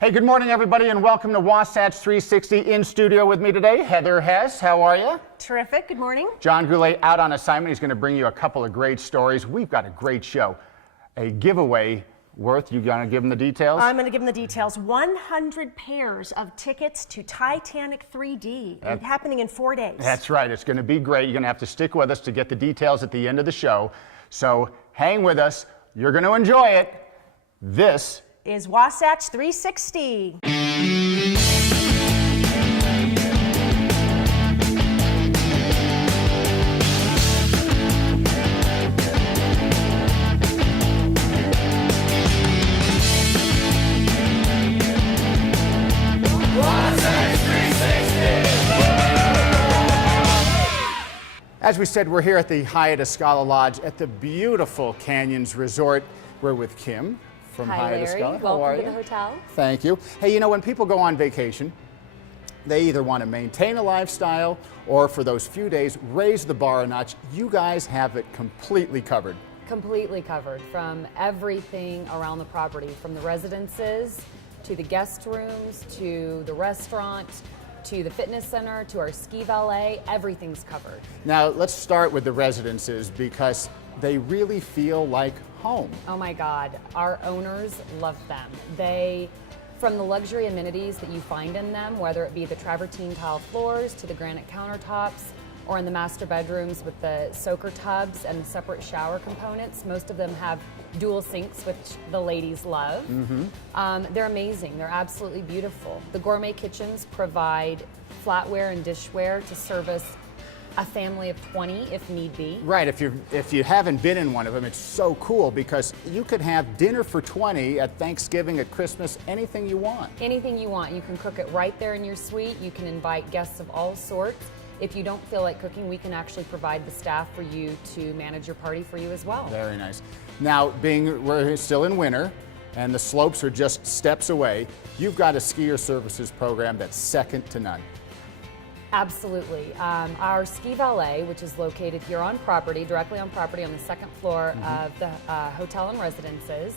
Hey, good morning, everybody, and welcome to Wasatch 360. In studio with me today, Heather Hess. How are you? Terrific. Good morning. John Goulet out on assignment. He's going to bring you a couple of great stories. We've got a great show. A giveaway worth, you going to give them the details? I'm going to give them the details. 100 pairs of tickets to Titanic 3D, happening in 4 days. That's right. It's going to be great. You're going to have to stick with us to get the details at the end of the show. So hang with us. You're going to enjoy it. This is Wasatch 360. As we said, we're here at the Hyatt Escala Lodge at the beautiful Canyons Resort. We're with Kim from Hyatt Escala. How are you? Welcome to the hotel. Thank you. Hey, you know, when people go on vacation, they either want to maintain a lifestyle or for those few days, raise the bar a notch. You guys have it completely covered. Completely covered, from everything around the property, from the residences to the guest rooms to the restaurant to the fitness center, to our ski valet, everything's covered. Now, let's start with the residences because they really feel like home. Oh my God, our owners love them. From the luxury amenities that you find in them, whether it be the travertine tile floors to the granite countertops, or in the master bedrooms with the soaker tubs and the separate shower components. Most of them have dual sinks, which the ladies love. They're amazing. They're absolutely beautiful. The gourmet kitchens provide flatware and dishware to service a family of 20 if need be. Right, if you haven't been in one of them, it's so cool because you could have dinner for 20 at Thanksgiving, at Christmas, anything you want. Anything you want. You can cook it right there in your suite. You can invite guests of all sorts. If you don't feel like cooking, we can actually provide the staff for you to manage your party for you as well. Very nice. Now, we're still in winter and the slopes are just steps away, you've got a skier services program that's second to none. Absolutely. Our ski valet, which is located here on property, directly on property on the second floor of the hotel and residences.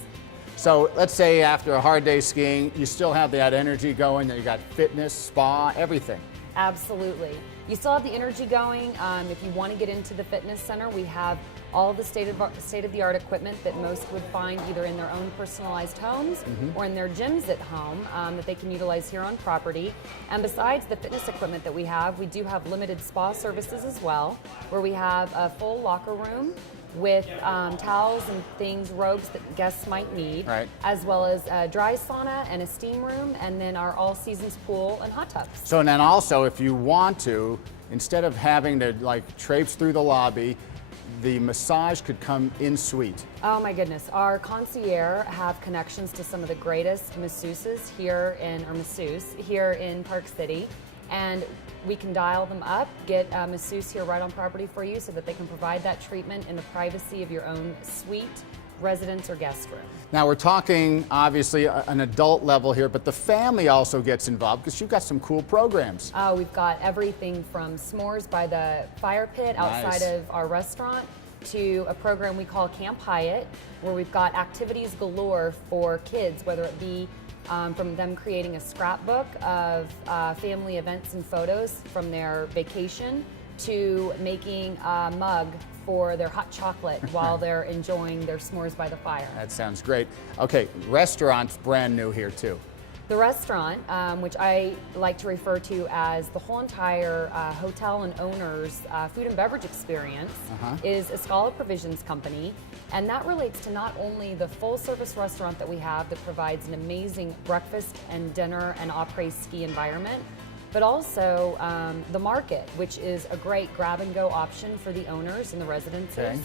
So let's say after a hard day skiing, you still have that energy going, you got fitness, spa, everything. Absolutely. You still have the energy going. If you want to get into the fitness center, we have all the state-of-the-art equipment that most would find either in their own personalized homes or in their gyms at home that they can utilize here on property. And besides the fitness equipment that we do have limited spa services as well, where we have a full locker room with towels and things, robes that guests might need, as well as a dry sauna and a steam room, and then our all-seasons pool and hot tubs. So and then also, if you want to, instead of having to like traipse through the lobby, the massage could come in suite. Oh my goodness, our concierge have connections to some of the greatest masseuse here in Park City, and we can dial them up, get a masseuse here right on property for you so that they can provide that treatment in the privacy of your own suite, residence, or guest room. Now we're talking obviously an adult level here, but the family also gets involved because you've got some cool programs. We've got everything from s'mores by the fire pit outside of our restaurant to a program we call Camp Hyatt, where we've got activities galore for kids, whether it be from them creating a scrapbook of family events and photos from their vacation to making a mug for their hot chocolate while they're enjoying their s'mores by the fire. That sounds great. Okay, restaurant's brand new here too. The restaurant, which I like to refer to as the whole entire hotel and owner's food and beverage experience, is Escala Provisions Company. And that relates to not only the full service restaurant that we have that provides an amazing breakfast and dinner and après ski environment, but also the market, which is a great grab and go option for the owners and the residences. Okay.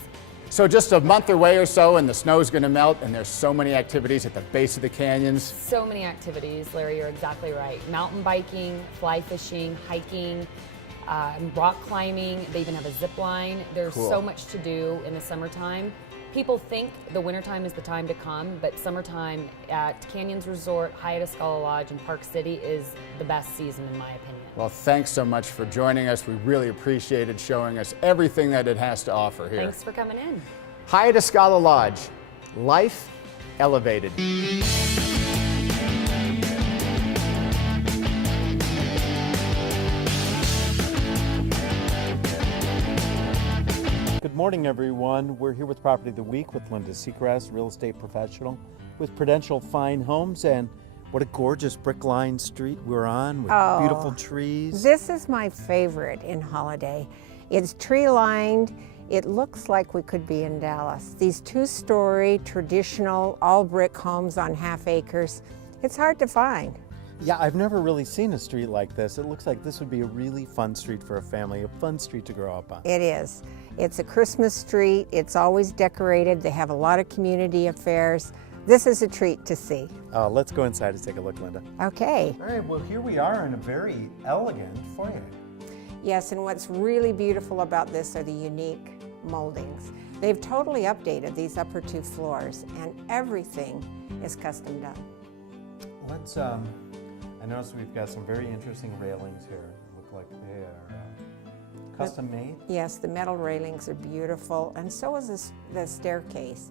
So just a month away or so and the snow's going to melt, and there's so many activities at the base of the canyons. So many activities, Larry, you're exactly right. Mountain biking, fly fishing, hiking, rock climbing. They even have a zip line. There's so much to do in the summertime. People think the wintertime is the time to come, but summertime at Canyons Resort, Hyatt Escala Lodge in Park City is the best season in my opinion. Well, thanks so much for joining us. We really appreciated showing us everything that it has to offer here. Thanks for coming in. Hyatt Escala Lodge, life elevated. morning, everyone. We're here with Property of the Week with Linda Seacrest, real estate professional with Prudential Fine Homes. And what a gorgeous brick-lined street we're on with beautiful trees. This is my favorite in Holiday. It's tree-lined. It looks like we could be in Dallas. These two-story, traditional, all-brick homes on half acres. It's hard to find. Yeah, I've never really seen a street like this. It looks like this would be a really fun street for a family, a fun street to grow up on. It is. It's a Christmas street. It's always decorated. They have a lot of community affairs. This is a treat to see. Let's go inside and take a look, Linda. Okay. All right, well, here we are in a very elegant foyer. Yes, and what's really beautiful about this are the unique moldings. They've totally updated these upper two floors, and everything is custom done. Let's, I notice we've got some very interesting railings here. Look like they are custom made. Yes, the metal railings are beautiful, and so is the staircase.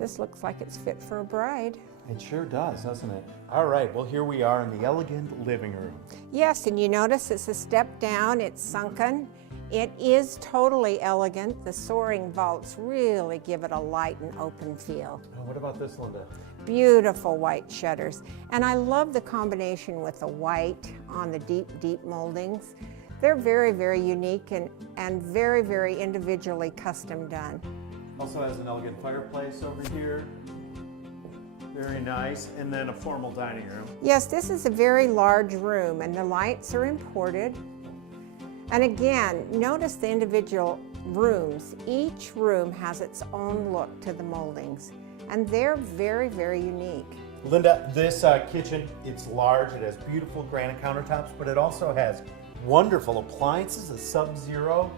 This looks like it's fit for a bride. It sure does, doesn't it? All right, well, here we are in the elegant living room. Yes, and you notice it's a step down, it's sunken. It is totally elegant. The soaring vaults really give it a light and open feel. What about this, Linda? Beautiful white shutters. And I love the combination with the white on the deep, deep moldings. They're very, very unique and very, very individually custom done. Also has an elegant fireplace over here. Very nice. And then a formal dining room. Yes, this is a very large room, and the lights are imported. And again, notice the individual rooms. Each room has its own look to the moldings, and they're very, very unique. Linda, this kitchen, it's large. It has beautiful granite countertops, but it also has wonderful appliances, a Sub-Zero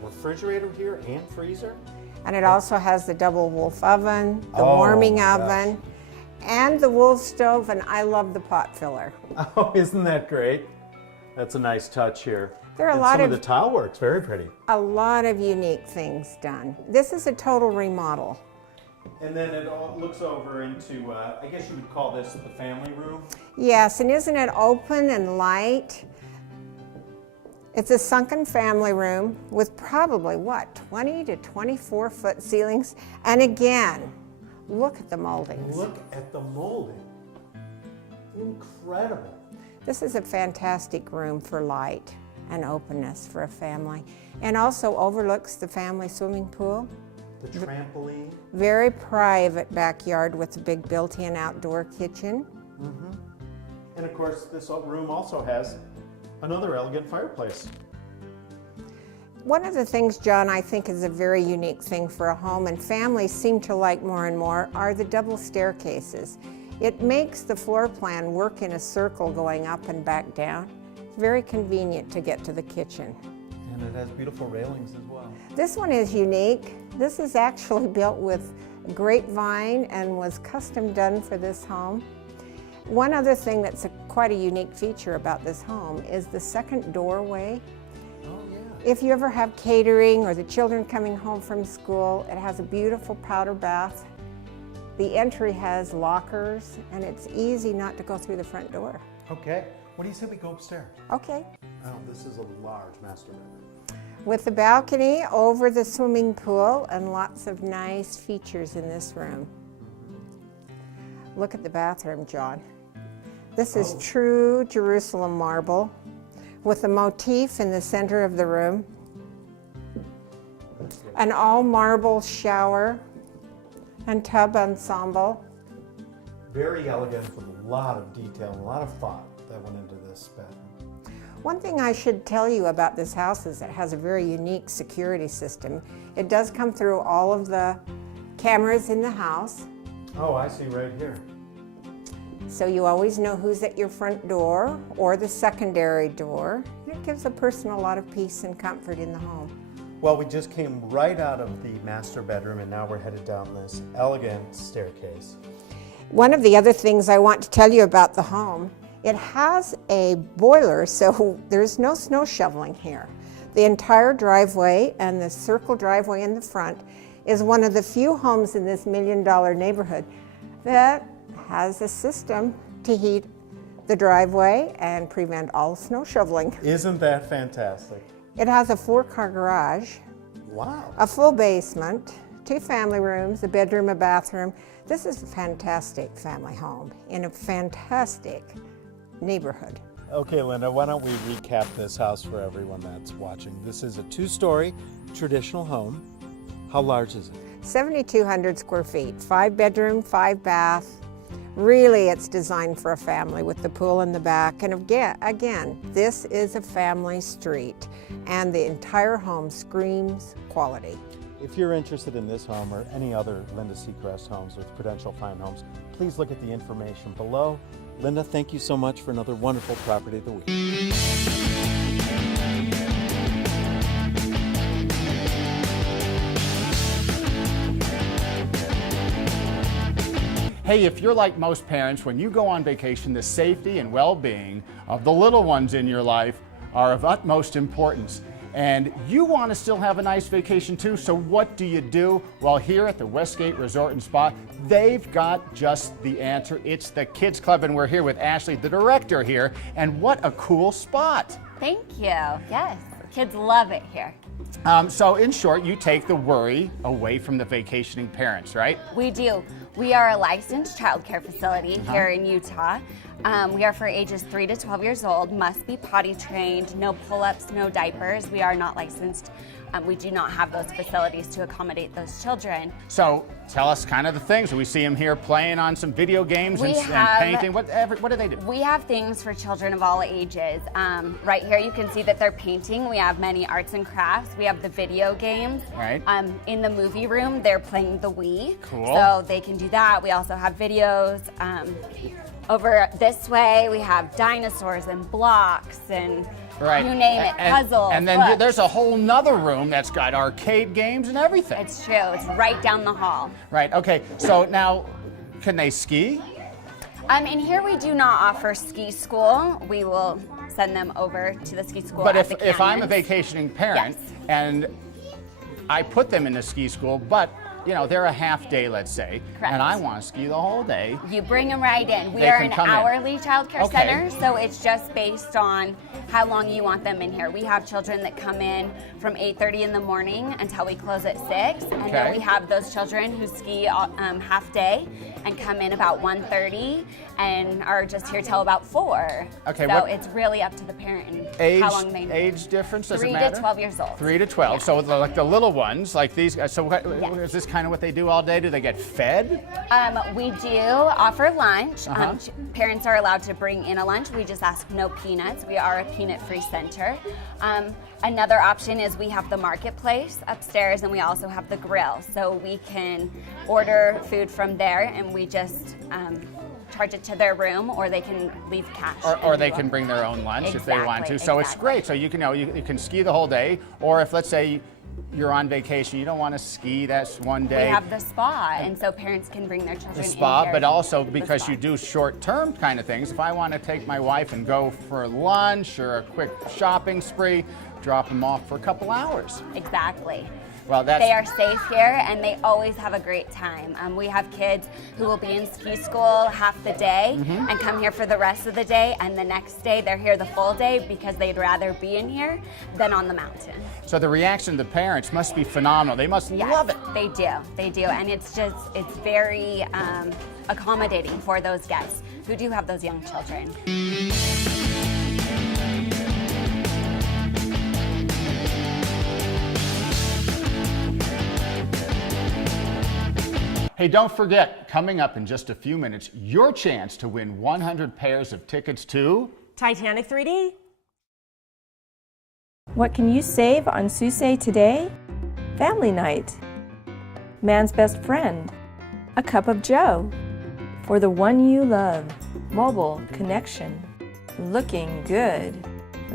refrigerator here and freezer. And it also has the double wolf oven, the warming oven, and the wool stove, and I love the pot filler. Oh, isn't that great? That's a nice touch here. There are and a lot some of the tile work's very pretty. A lot of unique things done. This is a total remodel. And then it all looks over into, I guess you would call this the family room? Yes, and isn't it open and light? It's a sunken family room with probably, 20 to 24 foot ceilings. And again, look at the moldings. Look at the molding. Incredible. This is a fantastic room for light and openness for a family. And also overlooks the family swimming pool. The trampoline. Very private backyard with a big built-in outdoor kitchen. Mm-hmm. And of course, this room also has another elegant fireplace. One of the things, John, I think is a very unique thing for a home, and families seem to like more and more, are the double staircases. It makes the floor plan work in a circle going up and back down. It's very convenient to get to the kitchen. And it has beautiful railings as well. This one is unique. This is actually built with grapevine and was custom done for this home. One other thing that's quite a unique feature about this home is the second doorway. Oh, yeah. If you ever have catering or the children coming home from school, it has a beautiful powder bath. The entry has lockers, and it's easy not to go through the front door. Okay. What do you say we go upstairs? Okay. Oh, this is a large master bedroom. With the balcony over the swimming pool and lots of nice features in this room. Look at the bathroom, John. This is true Jerusalem marble with a motif in the center of the room. An all marble shower and tub ensemble. Very elegant with a lot of detail and a lot of thought that went into this bathroom. One thing I should tell you about this house is it has a very unique security system. It does come through all of the cameras in the house. Oh, I see right here. So you always know who's at your front door or the secondary door. It gives a person a lot of peace and comfort in the home. Well, we just came right out of the master bedroom and now we're headed down this elegant staircase. One of the other things I want to tell you about the home, it has a boiler, so there's no snow shoveling here. The entire driveway and the circle driveway in the front is one of the few homes in this $1 million neighborhood that has a system to heat the driveway and prevent all snow shoveling. Isn't that fantastic? It has a 4-car garage. Wow. A full basement, 2 family rooms, a bedroom, a bathroom. This is a fantastic family home in a fantastic neighborhood. Okay, Linda, why don't we recap this house for everyone that's watching? This is a 2-story traditional home. How large is it? 7,200 square feet, 5 bedroom, 5 bath. Really, it's designed for a family with the pool in the back. And again, this is a family street, and the entire home screams quality. If you're interested in this home or any other Linda Seacrest homes with Prudential Fine Homes, please look at the information below. Linda, thank you so much for another wonderful Property of the Week. Hey, if you're like most parents, when you go on vacation, the safety and well-being of the little ones in your life are of utmost importance. And you want to still have a nice vacation too, so what do? Well, here at the Westgate Resort and Spa, they've got just the answer. It's the Kids Club, and we're here with Ashley, the director here, and what a cool spot. Thank you. Yes, kids love it here. So in short, you take the worry away from the vacationing parents, right? We do. We are a licensed childcare facility here in Utah. We are for ages 3 to 12 years old, must be potty trained, no pull-ups, no diapers. We are not licensed. We do not have those facilities to accommodate those children. So tell us kind of the things. We see them here playing on some video games and painting. What do they do? We have things for children of all ages. Right here you can see that they're painting. We have many arts and crafts. We have the video games. Right. In the movie room, they're playing the Wii. Cool. So they can do that. We also have videos. Over this way, we have dinosaurs and blocks and you name it, puzzles. And then books. there's a whole nother room that's got arcade games and everything. It's true. It's right down the hall. Right. Okay. So now, can they ski? In here we do not offer ski school. We will send them over to the ski school. But at the if I'm a canyons. vacationing parent Yes. and I put them in a ski school, but they're a half day, let's say, Correct. and I want to ski the whole day. You bring them right in. We They are can an come in. hourly child care Okay. center, so it's just based on how long you want them in here. We have children that come in from 8:30 in the morning until we close at 6, and Okay. then we have those children who ski half day and come in about 1:30 and are just here till about 4. Okay, so what- it's really up to the parent and Age, how long they need. age difference, does it 3 matter? to 12 years old. 3 to 12. Yeah. So like the little ones, like these guys, so Yeah. is this kind of what they do all day? Do they get fed? We do offer lunch. Uh-huh. Parents are allowed to bring in a lunch. We just ask no peanuts. We are a peanut-free center. Another option is we have the marketplace upstairs, and we also have the grill. So we can order food from there, and we just charge it to their room, or they can leave cash. Or they can bring their own lunch if they want to. Exactly, So it's exactly. great. So you can you can ski the whole day, or if let's say you're on vacation, you don't want to ski, that's one day. We have the spa, and so parents can bring their children The spa, in here but also to the because spa. you do short-term kind of things. If I want to take my wife and go for lunch or a quick shopping spree, drop them off for a couple hours. Exactly. Well, that's They are safe here, and they always have a great time. We have kids who will be in ski school half the day Mm-hmm. and come here for the rest of the day, and the next day they're here the full day because they'd rather be in here than on the mountain. so the reaction of the parents must be phenomenal. They must Yes, love it. They do, and it's very accommodating for those guests who do have those young children. Hey, don't forget, coming up in just a few minutes, your chance to win 100 pairs of tickets to Titanic 3D? What can you save on Susay today? Family night. Man's best friend. A cup of joe. For the one you love. Mobile connection. Looking good.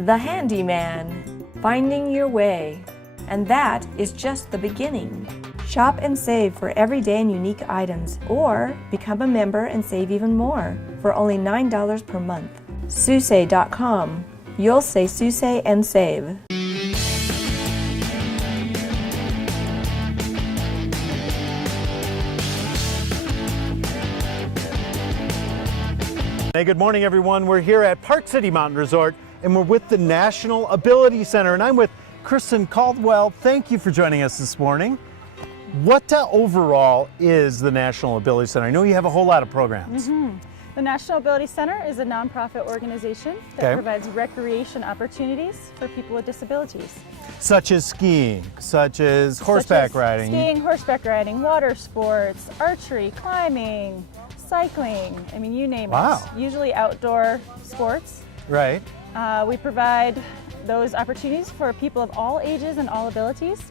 The handyman. Finding your way. And that is just the beginning. Shop and save for everyday and unique items, or become a member and save even more for only $9 per month. Susay.com. You'll say Susay and save. Hey, good morning, everyone. We're here at Park City Mountain Resort, and we're with the National Ability Center, and I'm with Kristen Caldwell, thank you for joining us this morning. What overall is the National Ability Center? I know you have a whole lot of programs. The National Ability Center is a nonprofit organization that provides recreation opportunities for people with disabilities. Such as skiing, such as horseback riding. Skiing, horseback riding, water sports, archery, climbing, cycling. I mean, you name it. Usually outdoor sports. Right. We provide those opportunities for people of all ages and all abilities.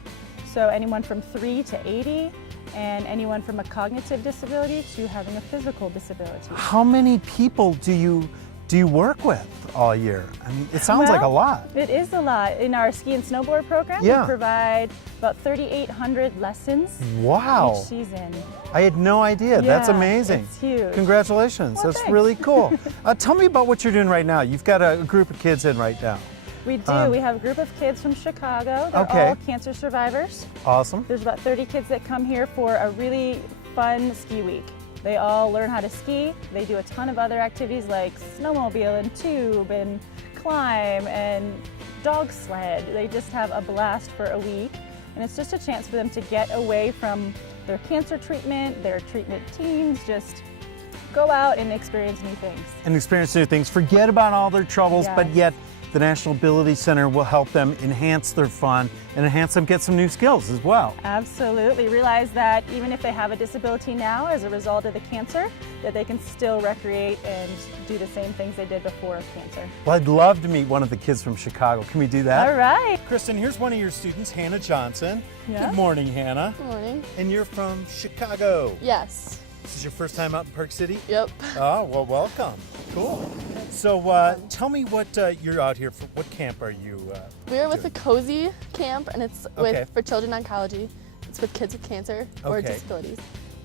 So anyone from 3 to 80, and anyone from a cognitive disability to having a physical disability. How many people do you work with all year? I mean, it sounds like a lot. It is a lot. In our ski and snowboard program, we provide about 3,800 lessons each season. I had no idea. That's amazing. It's huge. Congratulations. Well, That's thanks. really cool. Tell me about what you're doing right now. You've got a group of kids in right now. We do. We have a group of kids from Chicago. They're all cancer survivors. Awesome. There's about 30 kids that come here for a really fun ski week. They all learn how to ski. They do a ton of other activities like snowmobile and tube and climb and dog sled. They just have a blast for a week. And it's just a chance for them to get away from their cancer treatment, their treatment teams, just go out and experience new things. And experience new things. Forget about all their troubles, but yet the National Ability Center will help them enhance their fun and enhance them get some new skills as well. Absolutely. Realize that even if they have a disability now as a result of the cancer, that they can still recreate and do the same things they did before cancer. Well, I'd love to meet one of the kids from Chicago. Can we do that? All right. Kristen, here's one of your students, Hannah Johnson. Good morning, Hannah. Good morning. And you're from Chicago. Yes. This is your first time out in Park City? Yep. Oh, well, welcome. Cool. So tell me what you're out here for. What camp are you We're with the Cozy Camp, and it's for children oncology. It's with kids with cancer or disabilities.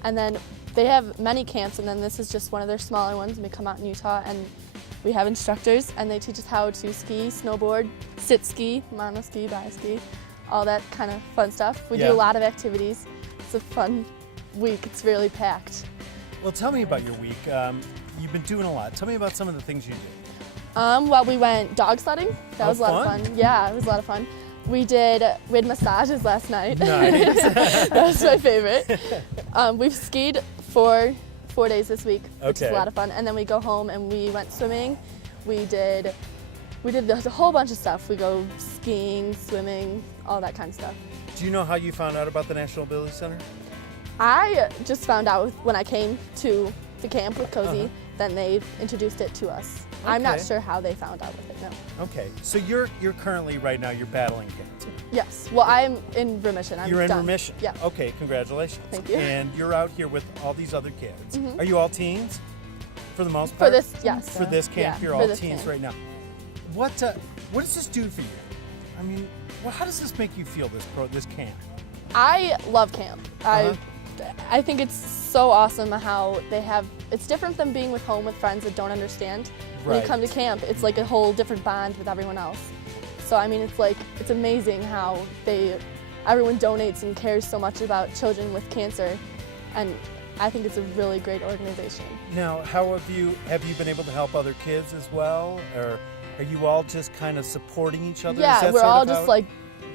And then they have many camps, and then this is just one of their smaller ones, and we come out in Utah, and we have instructors, and they teach us how to ski, snowboard, sit ski, mono ski, bi ski, all that kind of fun stuff. We do a lot of activities. It's a fun week. It's really packed. Well, tell me about your week. You've been doing a lot. Tell me about some of the things you did. Well, we went dog sledding. That was a lot of fun. Yeah, it was a lot of fun. We had massages last night. Nice. That was my favorite. We've skied for 4 days this week, which is a lot of fun. And then we go home and we went swimming. We did a whole bunch of stuff. We go skiing, swimming, all that kind of stuff. Do you know how you found out about the National Ability Center? I just found out when I came to the camp with Cozy, then they introduced it to us. I'm not sure how they found out with it, no. Okay, so you're currently, right now, you're battling cancer. Yes, well, I'm in remission. You're in done. remission? Yeah. Okay, congratulations. Thank you. And you're out here with all these other kids. Are you all teens, for the most part? For this, yes. For this camp, yeah, you're all teens right now. What does this do for you? I mean, how does this make you feel, this camp? I love camp. I think it's so awesome how they have, it's different than being with home with friends that don't understand. When you come to camp, it's like a whole different bond with everyone else. So I mean, it's amazing how everyone donates and cares so much about children with cancer, and I think it's a really great organization. Now, how have you been able to help other kids as well, or are you all just kind of supporting each other? Yeah, we're all just like,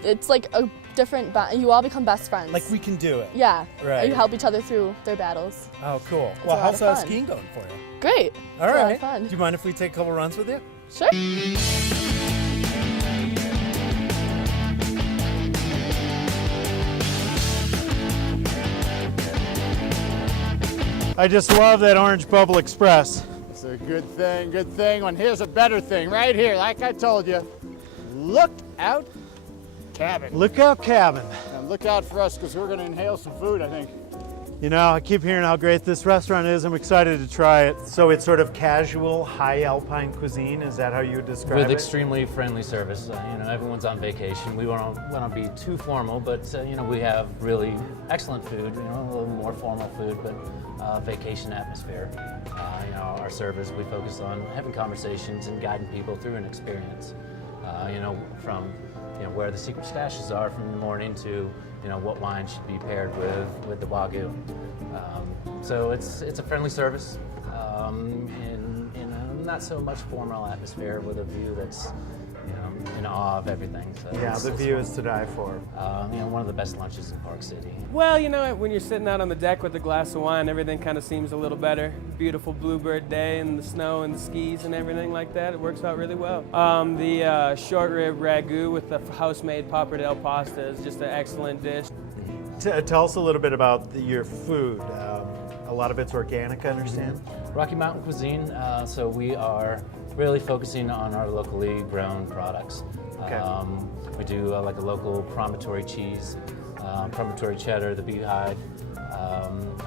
it's like a different bond. You all become best friends. Like we can do it. Yeah. Right. You help each other through their battles. Oh, cool. It's well, a lot how's of fun. skiing going for you? Great. All it's right. A lot of fun. Do you mind if we take a couple runs with you? Sure. I just love that orange Bubble Express. It's a good thing, good thing. And here's a better thing right here. Like I told you, look out cabin. Look out cabin. And look out for us because we're going to inhale some food, I think. You know, I keep hearing how great this restaurant is. I'm excited to try it. So it's sort of casual, high alpine cuisine. Is that how you would describe it? With extremely friendly service. Everyone's on vacation. We want to be too formal, but we have really excellent food. A little more formal food, but vacation atmosphere. Our service, we focus on having conversations and guiding people through an experience. From where the secret stashes are from the morning to what wine should be paired with the Wagyu. So it's a friendly service in a not so much formal atmosphere with a view that's in awe of everything. So Yeah, the view is to die for. One of the best lunches in Park City. Well, when you're sitting out on the deck with a glass of wine, everything kind of seems a little better. Beautiful bluebird day and the snow and the skis and everything like that. It works out really well. The short rib ragu with the house-made pappardelle pasta is just an excellent dish. Tell us a little bit about your food. A lot of it's organic, I understand. Rocky Mountain cuisine, so we are really focusing on our locally grown products. Okay. We do like a local promontory cheese, promontory cheddar, the beehive.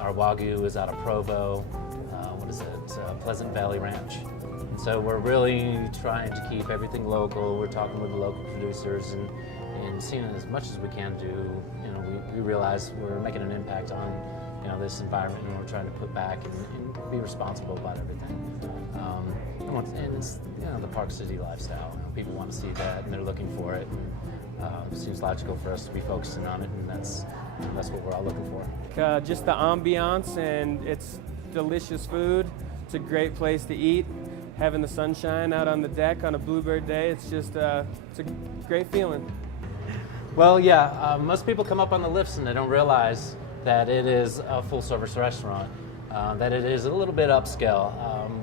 Our Wagyu is out of Provo. Pleasant Valley Ranch. And so we're really trying to keep everything local. We're talking with the local producers and seeing as much as we can do. We realize we're making an impact on this environment, and we're trying to put back and be responsible about everything. And it's the Park City lifestyle. People want to see that, and they're looking for it. And it seems logical for us to be focusing on it, and that's what we're all looking for. Just the ambiance, and it's delicious food. It's a great place to eat. Having the sunshine out on the deck on a bluebird day, it's just it's a great feeling. Well, yeah, most people come up on the lifts and they don't realize that it is a full-service restaurant, that it is a little bit upscale.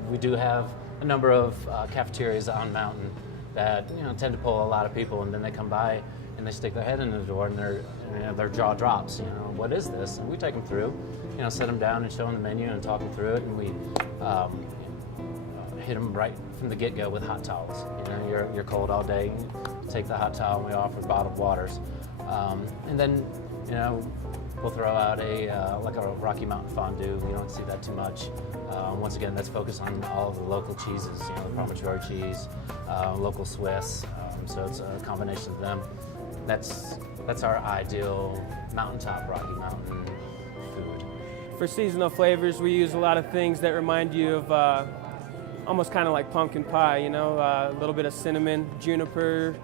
We do have a number of cafeterias on Mountain that tend to pull a lot of people, and then they come by and they stick their head in the door and their jaw drops. What is this? And we take them through, set them down and show them the menu and talk them through it, and we hit them right from the get-go with hot towels. You're cold all day. Take the hot towel, and we offer bottled waters, and then we'll throw out like a Rocky Mountain fondue. We don't see that too much. Once again, that's focused on all of the local cheeses. The promontory cheese, local Swiss. So it's a combination of them. That's our ideal mountaintop Rocky Mountain food. For seasonal flavors, we use a lot of things that remind you of almost kind of like pumpkin pie, a little bit of cinnamon, juniper,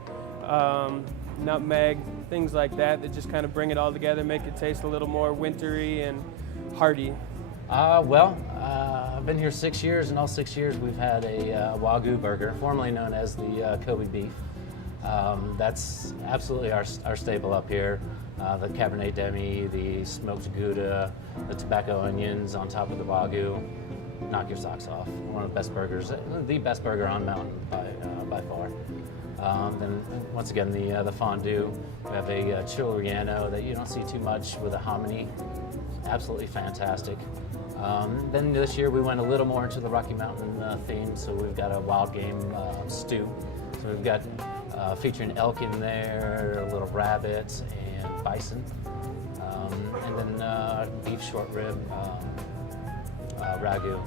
nutmeg, things like that just kind of bring it all together, make it taste a little more wintry and hearty. I've been here 6 years, and all 6 years we've had a Wagyu burger, formerly known as the Kobe beef. That's absolutely our staple up here. The Cabernet Demi, the smoked Gouda, the tobacco onions on top of the Wagyu. Knock your socks off. One of the best burgers, the best burger on Mountain by far. Then once again, the fondue. We have a chiliano that you don't see too much with a hominy. Absolutely fantastic. Then this year we went a little more into the Rocky Mountain theme, so we've got a wild game stew. So we've got featuring elk in there, a little rabbit, and bison. And then beef short rib ragu.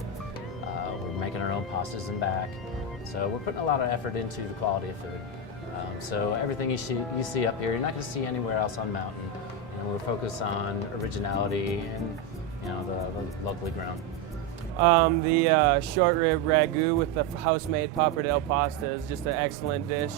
We're making our own pastas and back. So we're putting a lot of effort into the quality of food. So everything you see up here, you're not going to see anywhere else on Mountain. We're focused on originality and the locally grown. The short rib ragu with the house-made pappardelle pasta is just an excellent dish.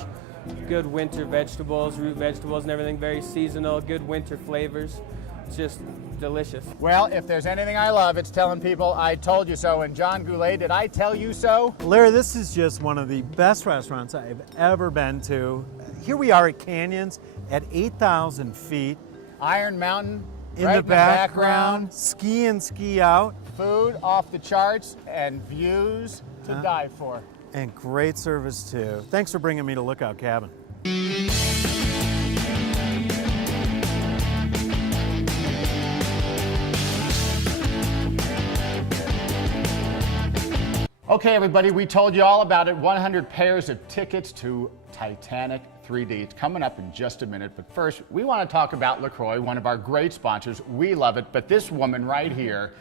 Good winter vegetables, root vegetables and everything, very seasonal, good winter flavors. It's just delicious. Well, if there's anything I love, it's telling people I told you so. And John Goulet, did I tell you so? Larry, this is just one of the best restaurants I've ever been to. Here we are at Canyons at 8,000 feet. Iron Mountain in right the background, ski in, ski out. Food off the charts and views to die for. And great service too. Thanks for bringing me to Lookout Cabin. Okay, everybody, we told you all about it. 100 pairs of tickets to Titanic 3D. It's coming up in just a minute, but first, we want to talk about LaCroix, one of our great sponsors. We love it, but this woman right here,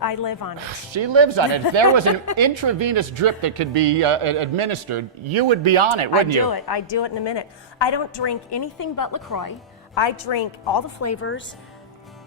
I live on it. she lives on it. If there was an intravenous drip that could be administered, you would be on it, wouldn't you? I'd do it in a minute. I don't drink anything but LaCroix. I drink all the flavors,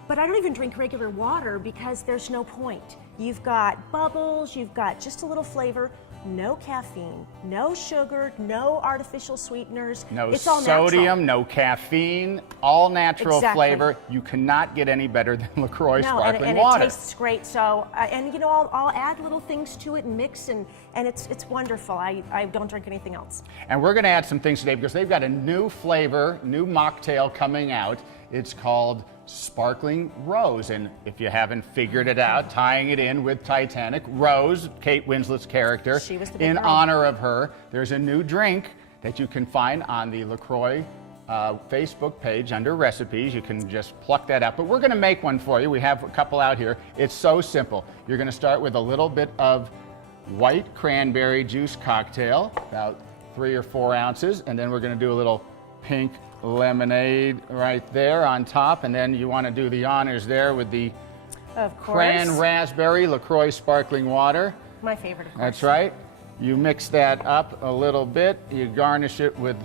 but I don't even drink regular water because there's no point. You've got bubbles, you've got just a little flavor. no caffeine, no sugar, no artificial sweeteners. No it's all sodium, natural. no caffeine, all natural Exactly. flavor. You cannot get any better than LaCroix No, sparkling and water. it tastes great. So, and you know, I'll add little things to it and mix, and it's wonderful. I don't drink anything else. And we're going to add some things today because they've got a new flavor, new mocktail coming out. It's called Sparkling Rose. And if you haven't figured it out, tying it in with Titanic, Rose, Kate Winslet's character, She was the big in girl. honor of her, there's a new drink that you can find on the LaCroix Facebook page under recipes. You can just pluck that out. But we're going to make one for you. We have a couple out here. It's so simple. You're going to start with a little bit of white cranberry juice cocktail, about 3 or 4 ounces, and then we're going to do a little pink lemonade right there on top, and then you want to do the honors there with the Of course. cran raspberry LaCroix sparkling water. My favorite, of course. That's right. You mix that up a little bit. You garnish it with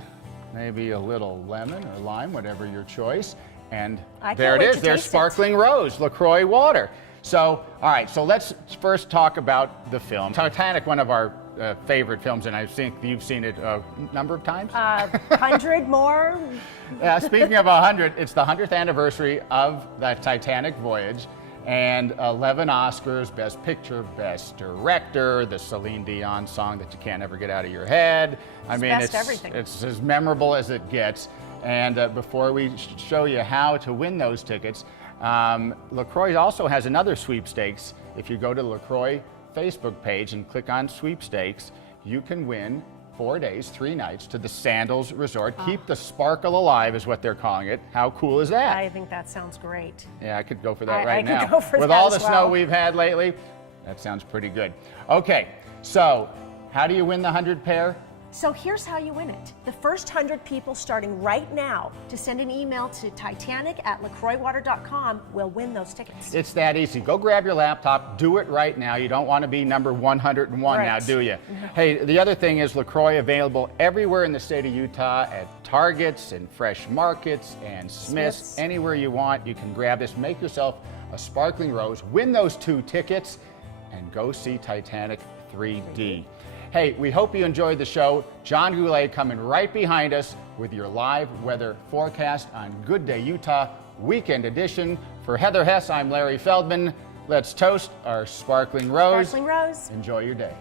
maybe a little lemon or lime, whatever your choice, and I there can't it wait is. to There's taste it. Sparkling Rose LaCroix water. So, all right, so let's first talk about the film. Titanic, one of our favorite films, and I think you've seen it a number of times. 100 more. Speaking of 100, it's the 100th anniversary of that Titanic voyage, and 11 Oscars, Best Picture, Best Director, the Celine Dion song that you can't ever get out of your head. I mean, best everything. it's as memorable as it gets. And before we show you how to win those tickets, LaCroix also has another sweepstakes. If you go to LaCroix Facebook page and click on sweepstakes, you can win 4 days, 3 nights to the Sandals Resort. Keep the sparkle alive is what they're calling it. How cool is that? I think that sounds great. Yeah, I could go for that I right could now. go for With that all as the snow well. we've had lately, that sounds pretty good. Okay, so how do you win the 100 pair? So here's how you win it. The first 100 people starting right now to send an email to titanic@lacroixwater.com will win those tickets. It's that easy. Go grab your laptop, do it right now. You don't want to be number 101 now, Right. do you? Hey, the other thing is LaCroix available everywhere in the state of Utah at Targets and Fresh Markets and Smith's. Anywhere you want, you can grab this. Make yourself a Sparkling Rose, win those 2 tickets, and go see Titanic 3D. Hey, we hope you enjoyed the show. John Goulet coming right behind us with your live weather forecast on Good Day Utah Weekend Edition. For Heather Hess, I'm Larry Feldman. Let's toast our Sparkling Rose. Sparkling Rose. Enjoy your day.